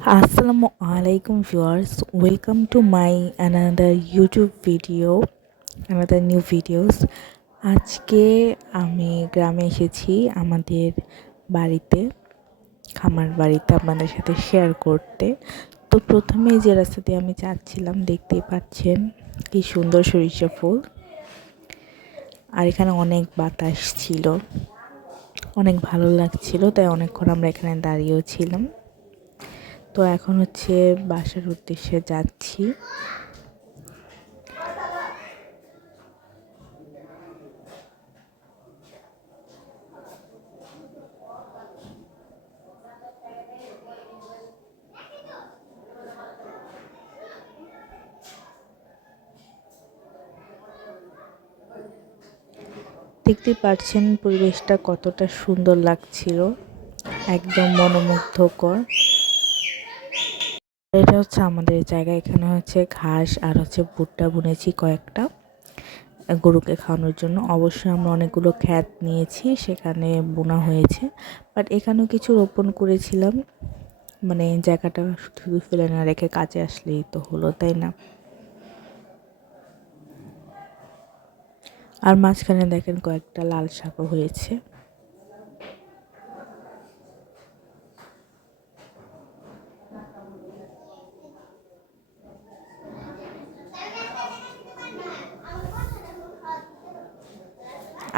Assalamu alaikum viewers, welcome to my another YouTube video, another new videos. আজকে আমি গ্রামে এসেছি আমাদের বাড়িতে, খামার বাড়িতে আপনাদের সাথে শেয়ার করতে। তো প্রথমে যে রাস্তা দিয়ে আমি যাচ্ছিলাম দেখতেই পাচ্ছেন কি সুন্দর সরিষা ফুল, আর এখানে অনেক বাতাস ছিল, অনেক ভালো লাগছিল, তাই অনেকক্ষণ আমরা এখানে দাঁড়িয়েও ছিলাম। তো এখন হচ্ছে বাসার উদ্দেশ্যে যাচ্ছি। দেখতে পাচ্ছেন পরিবেশটা কতটা সুন্দর লাগছিল, একদম মনোমুগ্ধকর। এটা হচ্ছে আমাদের জায়গা, এখানে হচ্ছে ঘাস আর হচ্ছে ভুট্টা বুনেছি কয়েকটা গরুকে খাওয়ানোর জন্য। অবশ্যই আমরা অনেকগুলো ক্ষেত নিয়েছি, সেখানে বোনা হয়েছে, বাট এখানেও কিছু রোপণ করেছিলাম। মানে জায়গাটা শুধু ফেলে না রেখে কাজে আসলেই তো হলো, তাই না? আর মাঝখানে দেখেন কয়েকটা লাল শাকও হয়েছে।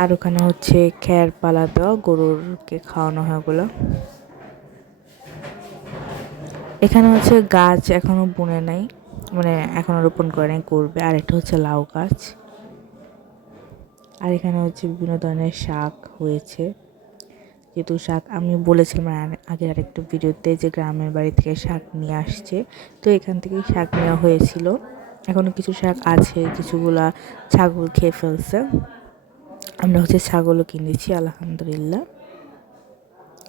আর ওখানে হচ্ছে খ্যার পালা দেওয়া, গরুরকে খাওয়ানো হয় ওগুলো। এখানে হচ্ছে গাছ এখনো বুনে নাই, মানে এখনো রোপণ করে নাই, করবে। আর এটা হচ্ছে লাউ গাছ। আর এখানে হচ্ছে বিভিন্ন ধরনের শাক হয়েছে। যেহেতু শাক আমি বলেছিলাম আগের আরেকটা ভিডিওতে যে গ্রামের বাড়ি থেকে শাক নিয়ে আসছে, তো এখান থেকেই শাক নেওয়া হয়েছিল। এখনো কিছু শাক আছে, কিছুগুলা ছাগল খেয়ে ফেলছে। আমরা হচ্ছে ছাগলও কিনেছি আলহামদুলিল্লাহ।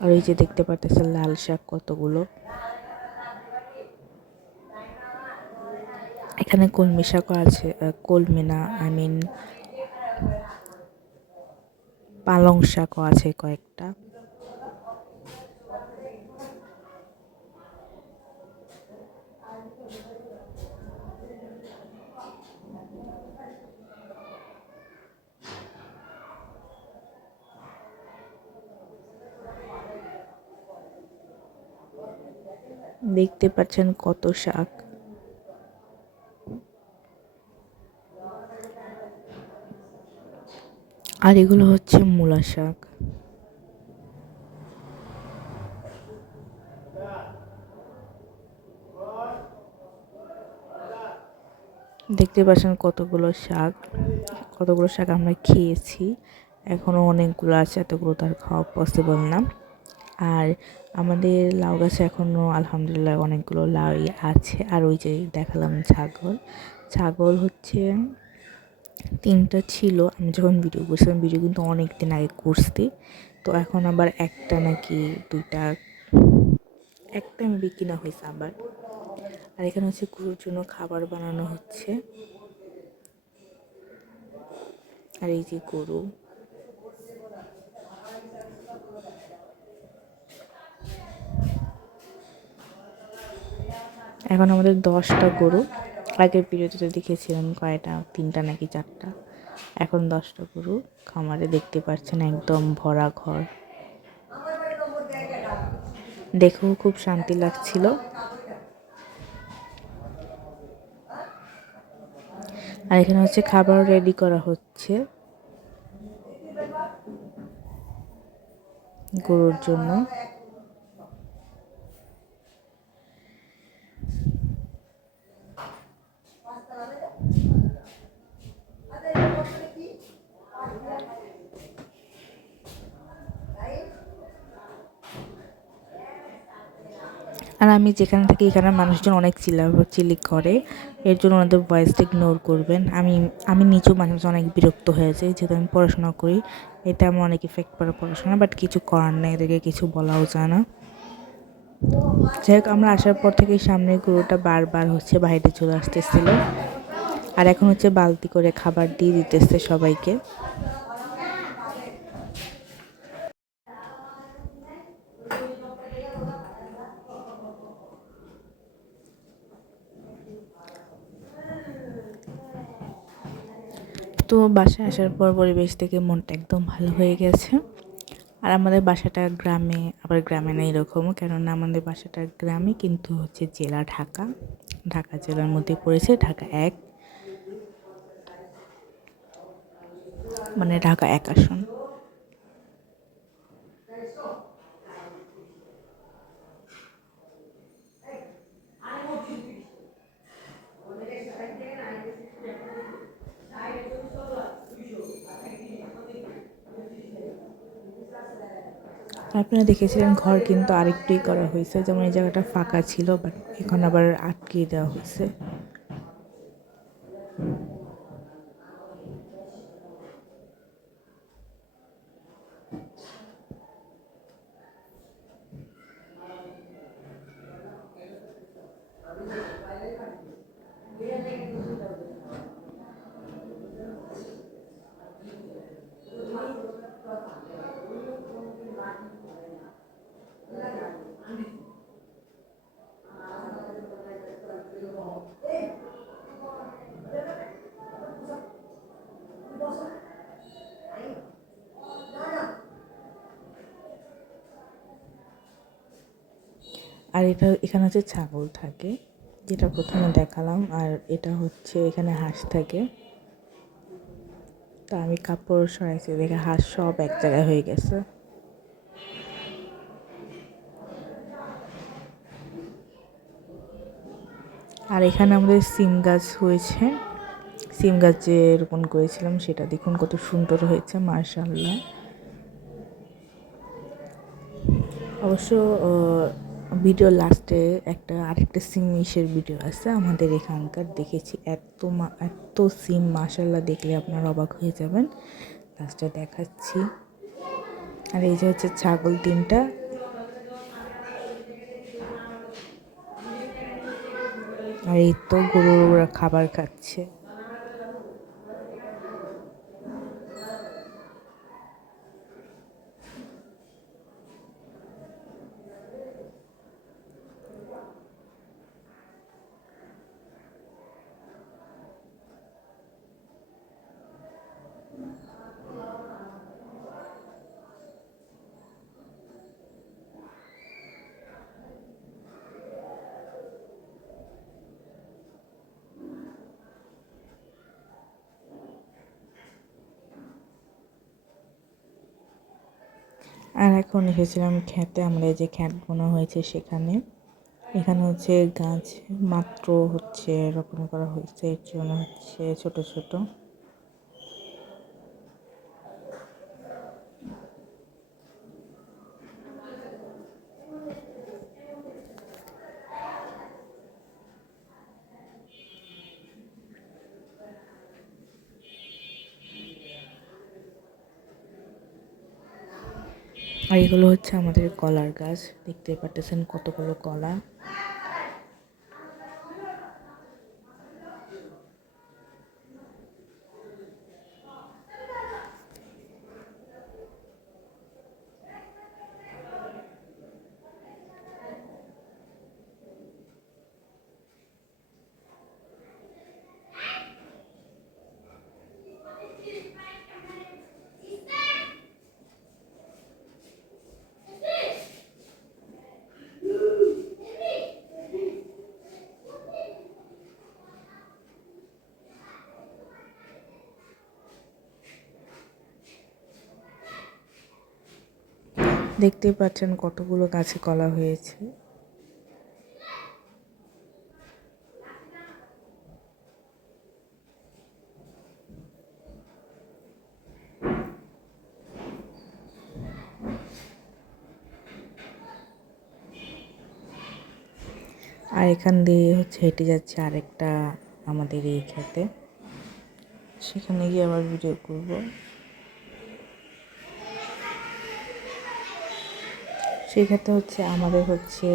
আর এই যে দেখতে পারতেছেন লাল শাক কতগুলো। এখানে কলমি শাকও আছে, কলমি না, পালং শাকও আছে কয়েকটা। দেখতে পাচ্ছেন কত শাক। আর এগুলো হচ্ছে মূলা শাক। দেখতে পাচ্ছেন কতগুলো শাক আমরা খেয়েছি। এখনও অনেকগুলো আছে, এতগুলো তার খাওয়া পসিবল না। আর আমাদের লাউ গাছে এখনও আলহামদুলিল্লাহ অনেকগুলো লাউই আছে। আর ওই যে দেখালাম ছাগল হচ্ছে 3টা ছিল আমি যখন ভিডিও করছিলাম। ভিডিও কিন্তু অনেক দিন আগে করছি, তো এখন আবার একটা নাকি 2টা, একটা আমি কিনা হয়েছে আবার। আর এখানে হচ্ছে গরুর জন্য খাবার বানানো হচ্ছে। আর এই যে গরু, এখন আমাদের 10টা গরু। আগের ভিডিওতে দেখেছিলাম কয়টা, 3টা নাকি 4টা। এখন 10টা গরু খামারে, দেখতে পাচ্ছেন একদম ভরা ঘর। দেখেও খুব শান্তি লাগছিল। আর এখানে হচ্ছে খাবার রেডি করা হচ্ছে গরুর জন্য। আর আমি যেখানে থাকি এখানে মানুষজন অনেক চিল্লাচিল্লি করে, এর জন্য ওনাদের ভয়েসটা ইগনোর করবেন। আমি নিজেও মাঝে মাঝে অনেক বিরক্ত হয়ে যাই, যেহেতু আমি পড়াশোনা করি, এটা আমার অনেক ইফেক্ট পড়ে পড়াশোনা, বাট কিছু করার নেই, এদেরকে কিছু বলাও যায় না। যাই হোক, আমরা আসার পর থেকে সামনের গরুটা বারবার হচ্ছে বাইরে চলে আসতেছিল। আর এখন হচ্ছে বালতি করে খাবার দিয়ে দিতেছে সবাইকে। তো বাসায় আসার পর পরিবেশ থেকে মনটা একদম ভালো হয়ে গেছে। আর আমাদের বাসাটা গ্রামে, আবার গ্রামে না এরকম, কেননা আমাদের বাসাটা গ্রামে কিন্তু হচ্ছে জেলা ঢাকা, ঢাকা জেলার মধ্যে পড়েছে ঢাকা 1, মানে ঢাকা 1 আসন। আপনারা দেখেছিলেন ঘর কিন্তু আরেকটুই করা হয়েছে, যেমন এই জায়গাটা ফাঁকা ছিল, বাট এখন আবার আটকিয়ে দেওয়া হয়েছে। আর এখানে হচ্ছে ছাগল থাকে, যেটা প্রথমে দেখালাম, আর এটা হচ্ছে এখানে হাঁস থাকে। তা আমি কাপড় সরাইছি দেখে হাঁস সব এক জায়গায় হয়ে গেছে। আর এখানে আমাদের সিম গাছ হয়েছে, সিম গাছ যে রোপণ করেছিলাম সেটা দেখুন কত সুন্দর হয়েছে, মাশাআল্লাহ। অবশ্য ভিডিও লাস্টে আরেকটা সিম ইসের ভিডিও আছে আমাদের এখানকার, দেখেছি এত সিম, মাশাআল্লাহ, দেখলে আপনারা অবাক হয়ে যাবেন। লাস্টে দেখাচ্ছি। আর এই যে হচ্ছে ছাগল 3টা, আর এই তো গরুরা খাবার খাচ্ছে। আর এখন এসেছিলাম খেতে, আমরা যে খ্যাত বোনা হয়েছে সেখানে। এখানে হচ্ছে গাছ মাত্র হচ্ছে রোপণ করা হয়েছে, এর জন্য হচ্ছে ছোট ছোট। আর এগুলো হচ্ছে আমাদের কলার গাছ, দেখতে পাচ্ছেন কতগুলো কলা। দেখতেই পাচ্ছেন কতগুলো গাছে কলা হয়েছে। আর এখান দিয়ে হচ্ছে হেঁটে যাচ্ছে আরেকটা আমাদের এই খেতে, সেখানে গিয়ে আবার ভিডিও করব। সেই খেতে হচ্ছে আমাদের হচ্ছে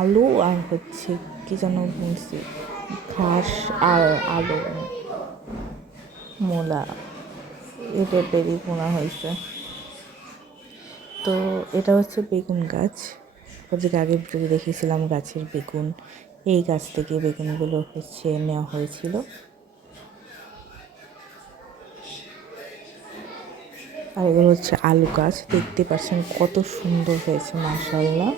আলু আর হচ্ছে কি যেন বলছি, ঘাস আর আলু, মূলা, এই টাইপেরই বোনা হয়েছে। তো এটা হচ্ছে বেগুন গাছ, যে আগে ভিডিওতে দেখেছিলাম গাছের বেগুন, এই গাছ থেকে বেগুনগুলো হচ্ছে নেওয়া হয়েছিল। আর এগুলো হচ্ছে আলু গাছ, দেখতে পাচ্ছেন কত সুন্দর হয়েছে মাশাআল্লাহ।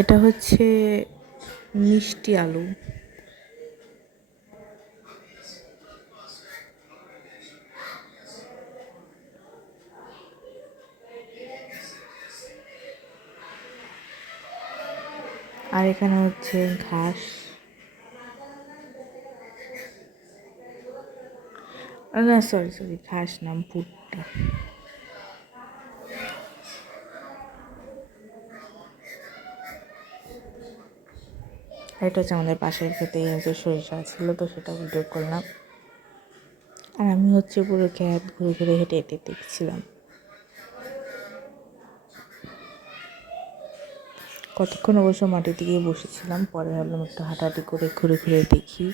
এটা হচ্ছে মিষ্টি আলু। আর এখানে হচ্ছে ঘাস, না সরি ঘাস নাম ভুট্টা। এটা হচ্ছে আমাদের পাশের খেতে হচ্ছে সরিষা ছিল, তো সেটা ভিডিও করলাম। আর আমি হচ্ছে পুরো ক্যাব ঘুরে ঘুরে হেঁটে হেঁটে দেখছিলাম। কতক্ষণ অবশ্য মাটির দিকে বসেছিলাম, পরে ভাবলাম একটু হাঁটাহাঁটি করে ঘুরে ঘুরে দেখি।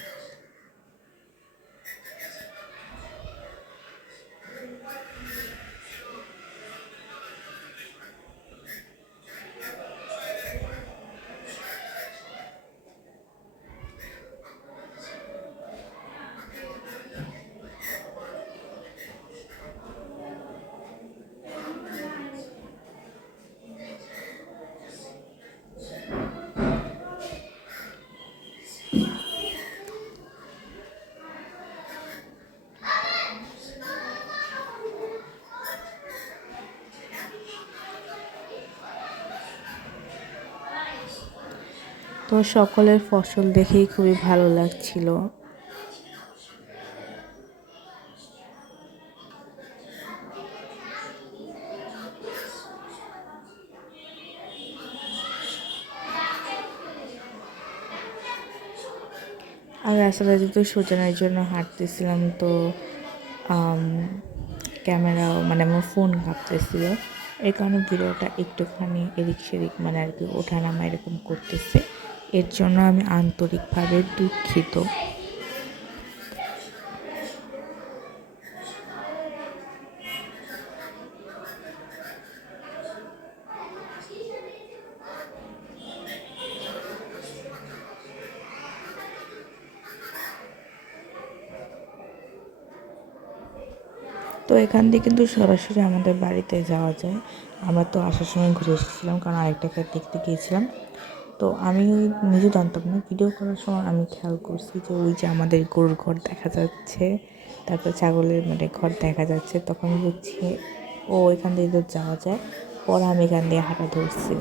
তো সকলের ফসল দেখেই খুবই ভালো লাগছিল। আর রাস্তাটা যেহেতু সোজানোর জন্য হাঁটতেছিলাম, তো ক্যামেরাও মানে আমার ফোন কাঁপতেছিল, এই কারণে ভিডিওটা একটুখানি এদিক সেদিক মানে আর কি ওঠানামা এরকম করতেছে। এর জন্য আমি আন্তরিকভাবে দুঃখিত। তো এখান দিয়ে কিন্তু সরাসরি আমাদের বাড়িতে যাওয়া যায়। আমরা তো আসার সময় ঘুরে এসেছিলাম, কারণ আরেকটা ক্ষেত দেখতে গিয়েছিলাম। তো আমি নিজে জানতাম না, ভিডিও করার সময় আমি খেয়াল করছি যে ওই যে আমাদের গরুর ঘর দেখা যাচ্ছে, তারপর ছাগলের মানে ঘর দেখা যাচ্ছে। তখন বুঝছি ও এখান দিয়ে তো যাওয়া যায়। পরে আমি এখান দিয়ে হাঁটা ধরছি।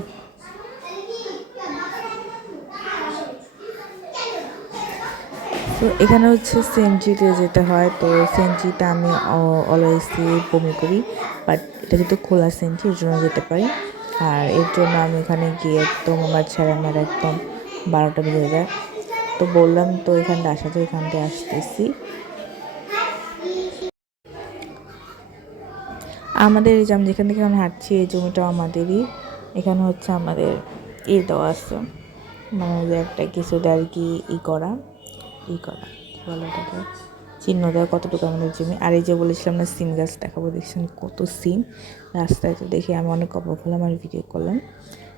তো এখানে হচ্ছে সেনজিতে যেতে হয়, তো সেনজিটা আমি অলওয়েজই বমি করি, বাট এটা যেহেতু খোলা সেনজি এর জন্য যেতে পারি। আর এর জন্য আমি এখানে গিয়ে একদম আমার ছেড়ে আমার একদম 12টা বেজে যায়। তো বললাম তো এখানটা আসা যায়, এখান থেকে আসতেছি। আমাদের এই যে আমি যেখান থেকে আমি হাঁটছি এই জমিটাও আমাদেরই। এখানে হচ্ছে আমাদের দেওয়া আছে, মানে যে একটা কিছুটা আর কি করা কী বলে ওটাকে, চিহ্ন দেওয়া কতটুকু আমাদের জমি। আর এই যে বলেছিলাম না সিম গাছ দেখাবো, দেখছেন কত সিম রাস্তায়। তো দেখে আমি অনেক অবাক হলাম আর ভিডিও করলাম।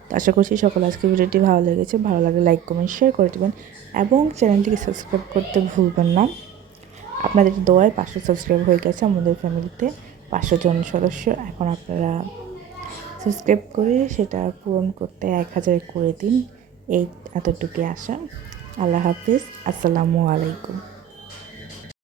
তো আশা করছি সকল আজকে ভিডিওটি ভালো লেগেছে। ভালো লাগলে লাইক কমেন্ট শেয়ার করে দেবেন এবং চ্যানেলটিকে সাবস্ক্রাইব করতে ভুলবেন না। আপনাদের দোয়ায় 500 সাবস্ক্রাইব হয়ে গেছে আমাদের ফ্যামিলিতে, 500 জন সদস্য। এখন আপনারা সাবস্ক্রাইব করে সেটা পূরণ করতে 1000 করে দিন। এই এতটুকু আশা। আল্লাহ হাফিজ, আসসালামু আলাইকুম।